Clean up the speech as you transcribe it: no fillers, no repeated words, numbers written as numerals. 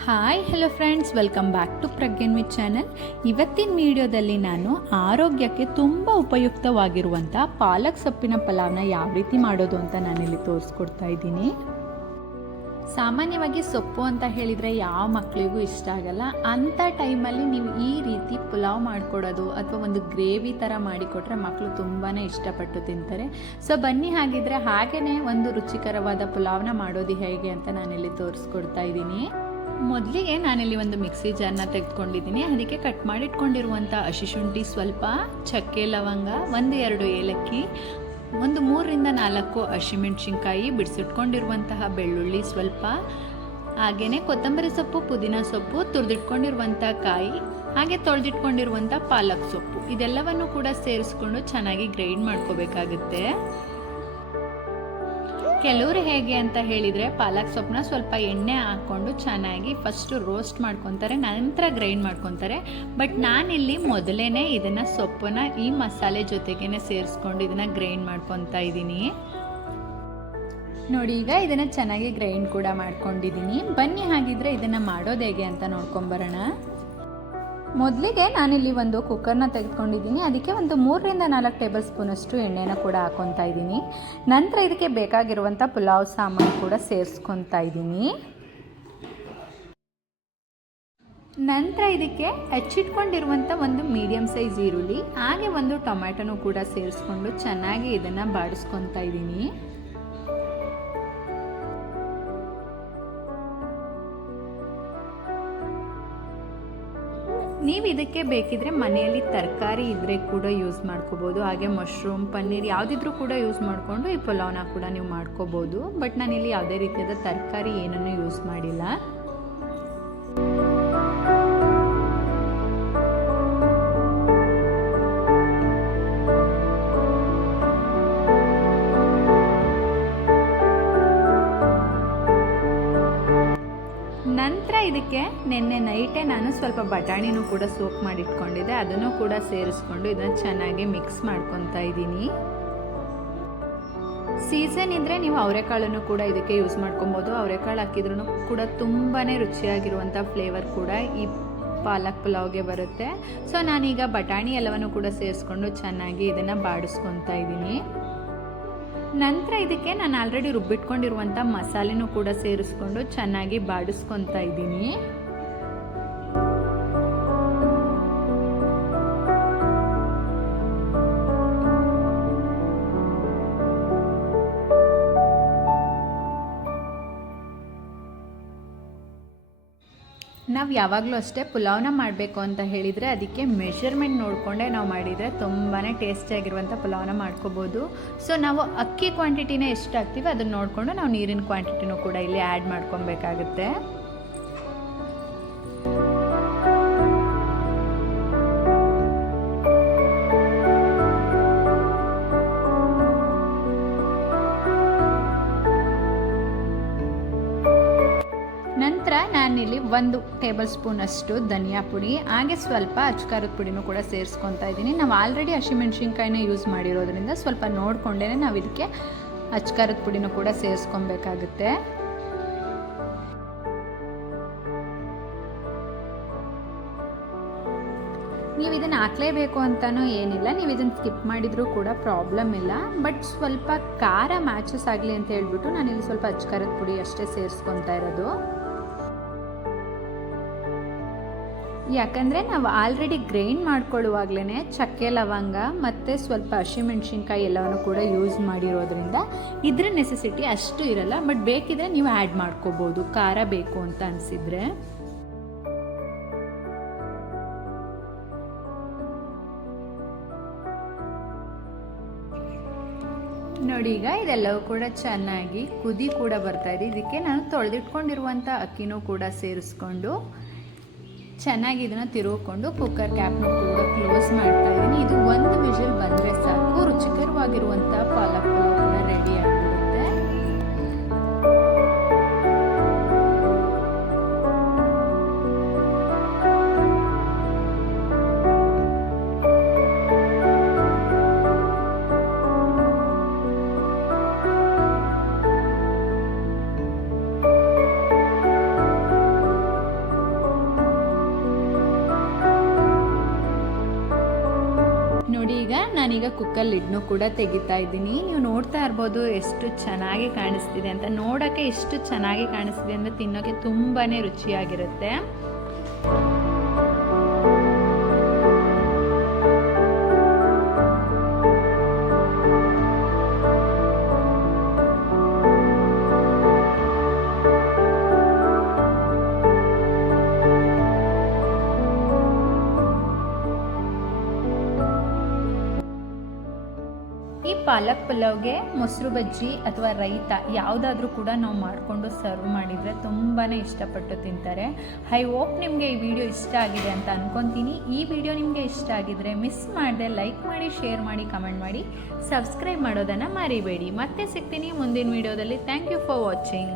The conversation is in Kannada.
Hi hello friends, welcome back to Pragnanvi channel. ಇವತ್ತಿನ ವಿಡಿಯೋದಲ್ಲಿ ನಾನು ಆರೋಗ್ಯಕ್ಕೆ ತುಂಬ ಉಪಯುಕ್ತವಾಗಿರುವಂಥ ಪಾಲಕ್ ಸೊಪ್ಪಿನ ಪಲಾವ್ನ ಯಾವ ರೀತಿ ಮಾಡೋದು ಅಂತ ನಾನಿಲ್ಲಿ ತೋರಿಸ್ಕೊಡ್ತಾ ಇದ್ದೀನಿ. ಸಾಮಾನ್ಯವಾಗಿ ಸೊಪ್ಪು ಅಂತ ಹೇಳಿದರೆ ಯಾವ ಮಕ್ಕಳಿಗೂ ಇಷ್ಟ ಆಗಲ್ಲ. ಅಂಥ ಟೈಮಲ್ಲಿ ನೀವು ಈ ರೀತಿ ಪುಲಾವ್ ಮಾಡಿಕೊಡೋದು ಅಥವಾ ಒಂದು ಗ್ರೇವಿ ಥರ ಮಾಡಿಕೊಟ್ರೆ ಮಕ್ಕಳು ತುಂಬಾ ಇಷ್ಟಪಟ್ಟು ತಿಂತಾರೆ. ಸೊ ಬನ್ನಿ, ಹಾಗಿದ್ರೆ ಹಾಗೆಯೇ ಒಂದು ರುಚಿಕರವಾದ ಪುಲಾವ್ನ ಮಾಡೋದು ಹೇಗೆ ಅಂತ ನಾನಿಲ್ಲಿ ತೋರಿಸ್ಕೊಡ್ತಾ ಇದ್ದೀನಿ. ಮೊದಲಿಗೆ ನಾನಿಲ್ಲಿ ಒಂದು ಮಿಕ್ಸಿ ಜಾರ್ನ ತೆಗೆದುಕೊಂಡಿದ್ದೀನಿ. ಅದಕ್ಕೆ ಕಟ್ ಮಾಡಿಟ್ಕೊಂಡಿರುವಂಥ ಹಸಿಶುಂಠಿ ಸ್ವಲ್ಪ, ಚಕ್ಕೆ ಲವಂಗ, 1-2 ಏಲಕ್ಕಿ, ಒಂದು 3-4 ಹಸಿಮೆಣಸಿನ್ಕಾಯಿ, ಬಿಡಿಸಿಟ್ಕೊಂಡಿರುವಂತಹ ಬೆಳ್ಳುಳ್ಳಿ ಸ್ವಲ್ಪ, ಹಾಗೆಯೇ ಕೊತ್ತಂಬರಿ ಸೊಪ್ಪು, ಪುದೀನ ಸೊಪ್ಪು, ತುರಿದಿಟ್ಕೊಂಡಿರುವಂಥ ಕಾಯಿ, ಹಾಗೆ ತೊಳೆದಿಟ್ಕೊಂಡಿರುವಂಥ ಪಾಲಕ್ ಸೊಪ್ಪು, ಇದೆಲ್ಲವನ್ನು ಕೂಡ ಸೇರಿಸ್ಕೊಂಡು ಚೆನ್ನಾಗಿ ಗ್ರೈಂಡ್ ಮಾಡ್ಕೋಬೇಕಾಗುತ್ತೆ. ಕೆಲವರು ಹೇಗೆ ಅಂತ ಹೇಳಿದರೆ ಪಾಲಕ್ ಸೊಪ್ಪನ್ನ ಸ್ವಲ್ಪ ಎಣ್ಣೆ ಹಾಕ್ಕೊಂಡು ಚೆನ್ನಾಗಿ ಫಸ್ಟು ರೋಸ್ಟ್ ಮಾಡ್ಕೊತಾರೆ, ನಂತರ ಗ್ರೈಂಡ್ ಮಾಡ್ಕೊತಾರೆ. ಬಟ್ ನಾನಿಲ್ಲಿ ಮೊದಲೇ ಇದನ್ನು ಸೊಪ್ಪನ್ನ ಈ ಮಸಾಲೆ ಜೊತೆಗೇ ಸೇರಿಸ್ಕೊಂಡು ಇದನ್ನು ಗ್ರೈಂಡ್ ಮಾಡ್ಕೊತಾ ಇದ್ದೀನಿ. ನೋಡಿ, ಈಗ ಇದನ್ನು ಚೆನ್ನಾಗಿ ಗ್ರೈಂಡ್ ಕೂಡ ಮಾಡ್ಕೊಂಡಿದ್ದೀನಿ. ಬನ್ನಿ, ಹಾಗಿದ್ರೆ ಇದನ್ನು ಮಾಡೋದು ಹೇಗೆ ಅಂತ ನೋಡ್ಕೊಂಬರೋಣ. ಮೊದಲಿಗೆ ನಾನಿಲ್ಲಿ ಒಂದು ಕುಕ್ಕರ್ನ ತೆಗೆದುಕೊಂಡಿದ್ದೀನಿ. ಅದಕ್ಕೆ ಒಂದು 3-4 ಟೇಬಲ್ ಸ್ಪೂನಷ್ಟು ಎಣ್ಣೆನ ಕೂಡ ಹಾಕ್ಕೊತಾ ಇದ್ದೀನಿ. ನಂತರ ಇದಕ್ಕೆ ಬೇಕಾಗಿರುವಂಥ ಪುಲಾವ್ ಸಾಮಾನು ಕೂಡ ಸೇರಿಸ್ಕೊತಾ ಇದ್ದೀನಿ. ನಂತರ ಇದಕ್ಕೆ ಹೆಚ್ಚಿಟ್ಕೊಂಡಿರುವಂಥ ಒಂದು ಮೀಡಿಯಮ್ ಸೈಜ್ ಈರುಳ್ಳಿ, ಹಾಗೆ ಒಂದು ಟೊಮ್ಯಾಟೊನೂ ಕೂಡ ಸೇರಿಸ್ಕೊಂಡು ಚೆನ್ನಾಗಿ ಇದನ್ನು ಬಾಡಿಸ್ಕೊತಾ ಇದ್ದೀನಿ. ನೀವು ಇದಕ್ಕೆ ಬೇಕಿದ್ರೆ ಮನೆಯಲ್ಲಿ ತರಕಾರಿ ಇದ್ದರೆ ಕೂಡ ಯೂಸ್ ಮಾಡ್ಕೋಬೋದು. ಹಾಗೆ ಮಶ್ರೂಮ್, ಪನ್ನೀರ್ ಯಾವುದಿದ್ರೂ ಕೂಡ ಯೂಸ್ ಮಾಡಿಕೊಂಡು ಈ ಪುಲಾವ್ನ ಕೂಡ ನೀವು ಮಾಡ್ಕೋಬೋದು. ಬಟ್ ನಾನಿಲ್ಲಿ ಯಾವುದೇ ರೀತಿಯಾದ ತರಕಾರಿ ಏನನ್ನು ಯೂಸ್ ಮಾಡಿಲ್ಲ. ನಂತರ ಇದಕ್ಕೆ ನಿನ್ನೆ ನೈಟೇ ನಾನು ಸ್ವಲ್ಪ ಬಟಾಣಿನೂ ಕೂಡ ಸೋಕ್ ಮಾಡಿಟ್ಕೊಂಡಿದ್ದೆ, ಅದನ್ನು ಕೂಡ ಸೇರಿಸ್ಕೊಂಡು ಇದನ್ನು ಚೆನ್ನಾಗಿ ಮಿಕ್ಸ್ ಮಾಡ್ಕೊತಾ ಇದ್ದೀನಿ. ಸೀಸನ್ ಇದ್ದರೆ ನೀವು ಅವರೆಕಾಳನ್ನು ಕೂಡ ಇದಕ್ಕೆ ಯೂಸ್ ಮಾಡ್ಕೊಬೋದು. ಅವರೆಕಾಳು ಹಾಕಿದ್ರೂ ಕೂಡ ತುಂಬಾ ರುಚಿಯಾಗಿರುವಂಥ ಫ್ಲೇವರ್ ಕೂಡ ಈ ಪಾಲಕ್ ಪುಲಾವ್ಗೆ ಬರುತ್ತೆ. ಸೊ ನಾನೀಗ ಬಟಾಣಿ ಎಲ್ಲವನ್ನು ಕೂಡ ಸೇರಿಸ್ಕೊಂಡು ಚೆನ್ನಾಗಿ ಇದನ್ನು ಬಾಡಿಸ್ಕೊತಾ ಇದ್ದೀನಿ. ನಂತರ ಇದಕ್ಕೆ ನಾನು ಆಲ್ರೆಡಿ ರುಬ್ಬಿಟ್ಕೊಂಡಿರುವಂಥ ಮಸಾಲೆನೂ ಕೂಡ ಸೇರಿಸ್ಕೊಂಡು ಚೆನ್ನಾಗಿ ಬಾಡಿಸ್ಕೊತಾ ಇದ್ದೀನಿ. ನಾವು ಯಾವಾಗಲೂ ಅಷ್ಟೇ ಪುಲಾವ್ನ ಮಾಡಬೇಕು ಅಂತ ಹೇಳಿದರೆ ಅದಕ್ಕೆ ಮೆಷರ್ಮೆಂಟ್ ನೋಡಿಕೊಂಡೇ ನಾವು ಮಾಡಿದರೆ ತುಂಬಾ ಟೇಸ್ಟಿಯಾಗಿರುವಂಥ ಪುಲಾವ್ನ ಮಾಡ್ಕೋಬೋದು. ಸೊ ನಾವು ಅಕ್ಕಿ ಕ್ವಾಂಟಿಟಿನೇ ಎಷ್ಟು ಹಾಕ್ತೀವಿ ಅದನ್ನು ನೋಡಿಕೊಂಡು ನಾವು ನೀರಿನ ಕ್ವಾಂಟಿಟಿನೂ ಕೂಡ ಇಲ್ಲಿ ಆ್ಯಡ್ ಮಾಡ್ಕೊಬೇಕಾಗುತ್ತೆ. ನಂತರ ನಾನಿಲ್ಲಿ 1 ಟೇಬಲ್ ಸ್ಪೂನಷ್ಟು ಧನಿಯಾ ಪುಡಿ, ಹಾಗೆ ಸ್ವಲ್ಪ ಅಚ್ಕಾರದ ಪುಡಿನೂ ಕೂಡ ಸೇರಿಸ್ಕೊತಾ ಇದ್ದೀನಿ. ನಾವು ಆಲ್ರೆಡಿ ಹಸಿಮೆಣ್ಸಿನ್ಕಾಯಿನ ಯೂಸ್ ಮಾಡಿರೋದ್ರಿಂದ ಸ್ವಲ್ಪ ನೋಡಿಕೊಂಡೇ ನಾವು ಇದಕ್ಕೆ ಅಚ್ಕಾರದ ಪುಡಿನೂ ಕೂಡ ಸೇರಿಸ್ಕೊಬೇಕಾಗುತ್ತೆ. ನೀವು ಇದನ್ನು ಹಾಕಲೇಬೇಕು ಅಂತಲೂ ಏನಿಲ್ಲ, ನೀವು ಇದನ್ನು ಸ್ಕಿಪ್ ಮಾಡಿದರೂ ಕೂಡ ಪ್ರಾಬ್ಲಮ್ ಇಲ್ಲ. ಬಟ್ ಸ್ವಲ್ಪ ಖಾರ ಮ್ಯಾಚಸ್ ಆಗಲಿ ಅಂತ ಹೇಳ್ಬಿಟ್ಟು ನಾನಿಲ್ಲಿ ಸ್ವಲ್ಪ ಅಚ್ಕಾರದ ಪುಡಿ ಅಷ್ಟೇ ಸೇರಿಸ್ಕೊತಾ ಇರೋದು. ಯಾಕಂದರೆ ನಾವು ಆಲ್ರೆಡಿ ಗ್ರೈಂಡ್ ಮಾಡ್ಕೊಳ್ಳುವಾಗಲೇ ಚಕ್ಕೆ ಲವಂಗ ಮತ್ತು ಸ್ವಲ್ಪ ಹಸಿಮೆಣ್ಸಿನ್ಕಾಯಿ ಎಲ್ಲವನ್ನು ಕೂಡ ಯೂಸ್ ಮಾಡಿರೋದ್ರಿಂದ ಇದ್ರ ನೆಸೆಸಿಟಿ ಅಷ್ಟು ಇರಲ್ಲ. ಬಟ್ ಬೇಕಿದ್ರೆ ನೀವು ಆ್ಯಡ್ ಮಾಡ್ಕೋಬೋದು ಖಾರ ಬೇಕು ಅಂತ ಅನಿಸಿದರೆ. ನೋಡಿ, ಈಗ ಇದೆಲ್ಲವೂ ಕೂಡ ಚೆನ್ನಾಗಿ ಕುದಿ ಕೂಡ ಬರ್ತಾಯಿದೆ. ಇದಕ್ಕೆ ನಾನು ತೊಳೆದಿಟ್ಕೊಂಡಿರುವಂಥ ಅಕ್ಕಿನೂ ಕೂಡ ಸೇರಿಸ್ಕೊಂಡು ಚೆನ್ನಾಗಿ ಇದನ್ನು ತಿರುಗಿಕೊಂಡು ಕುಕ್ಕರ್ ಕ್ಯಾಪ್ನು ಕೂಡ ಕ್ಲೋಸ್ ಮಾಡ್ತಾ ಇದ್ದೀನಿ. ಇದು 1 ವಿಷಲ್ ಬಂದರೆ ಸಾಕು, ರುಚಿಕರವಾಗಿರುವಂಥ ಪಾಲಕ್ ಪಲಾವ್ ಕೂಡ ರೆಡಿ ಆಗಿಬಿಡುತ್ತೆ. ನಾನೀಗ ಕುಕ್ಕರ್ ಲಿಡ್ನು ಕೂಡ ತೆಗಿತಾ ಇದ್ದೀನಿ. ನೀವು ನೋಡ್ತಾ ಇರ್ಬೋದು ಎಷ್ಟು ಚೆನ್ನಾಗಿ ಕಾಣಿಸ್ತಿದೆ ಅಂತ. ನೋಡೋಕ್ಕೆ ಎಷ್ಟು ಚೆನ್ನಾಗಿ ಕಾಣಿಸ್ತಿದೆ ಅಂದರೆ ತಿನ್ನೋಕ್ಕೆ ತುಂಬಾ ರುಚಿಯಾಗಿರುತ್ತೆ. ಈ ಪಾಲಕ್ ಪಲಾವ್ಗೆ ಮೊಸರು ಬಜ್ಜಿ ಅಥವಾ ರೈತ ಯಾವುದಾದ್ರೂ ಕೂಡ ನಾವು ಮಾಡಿಕೊಂಡು ಸರ್ವ್ ಮಾಡಿದರೆ ತುಂಬಾ ಇಷ್ಟಪಟ್ಟು ತಿಂತಾರೆ. ಐ ಹೋಪ್ ನಿಮಗೆ ಈ ವಿಡಿಯೋ ಇಷ್ಟ ಆಗಿದೆ ಅಂತ ಅಂದ್ಕೊತೀನಿ. ಈ ವಿಡಿಯೋ ನಿಮಗೆ ಇಷ್ಟ ಆಗಿದ್ರೆ ಮಿಸ್ ಮಾಡದೆ ಲೈಕ್ ಮಾಡಿ, ಶೇರ್ ಮಾಡಿ, ಕಮೆಂಟ್ ಮಾಡಿ, ಸಬ್ಸ್ಕ್ರೈಬ್ ಮಾಡೋದನ್ನು ಮರಿಬೇಡಿ. ಮತ್ತೆ ಸಿಗ್ತೀನಿ ಮುಂದಿನ ವಿಡಿಯೋದಲ್ಲಿ. Thank you for watching.